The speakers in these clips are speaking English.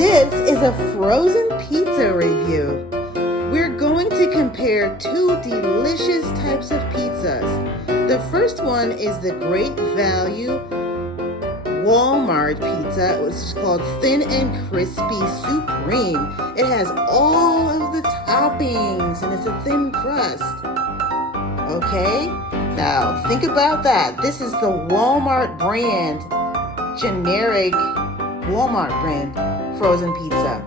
This is a frozen pizza review. We're going to compare two delicious types of pizzas. The first one is the Great Value Walmart pizza, which is called Thin and Crispy Supreme. It has all of the toppings and it's a thin crust. Okay, now think about that. This is the Walmart brand, generic Walmart brand frozen pizza.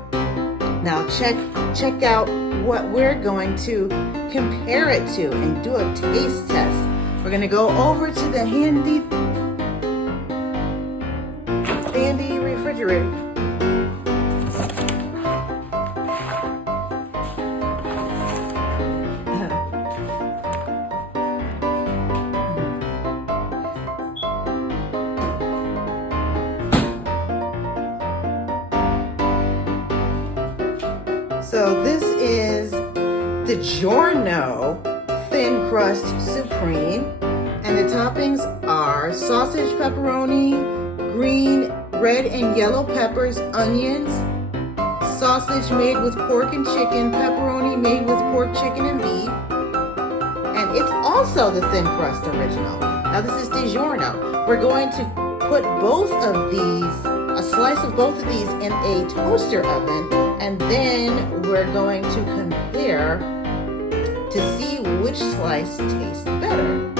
Now check out what we're going to compare it to and do a taste test. We're going to go over to the handy refrigerator. So this is Digiorno Thin Crust Supreme, and the toppings are sausage, pepperoni, green, red, and yellow peppers, onions, sausage made with pork and chicken, pepperoni made with pork, chicken, and beef, and it's also the thin crust original. Now this is Digiorno. We're going to put both of these, a slice of both of these in a toaster oven, and then we're going to compare to see which slice tastes better.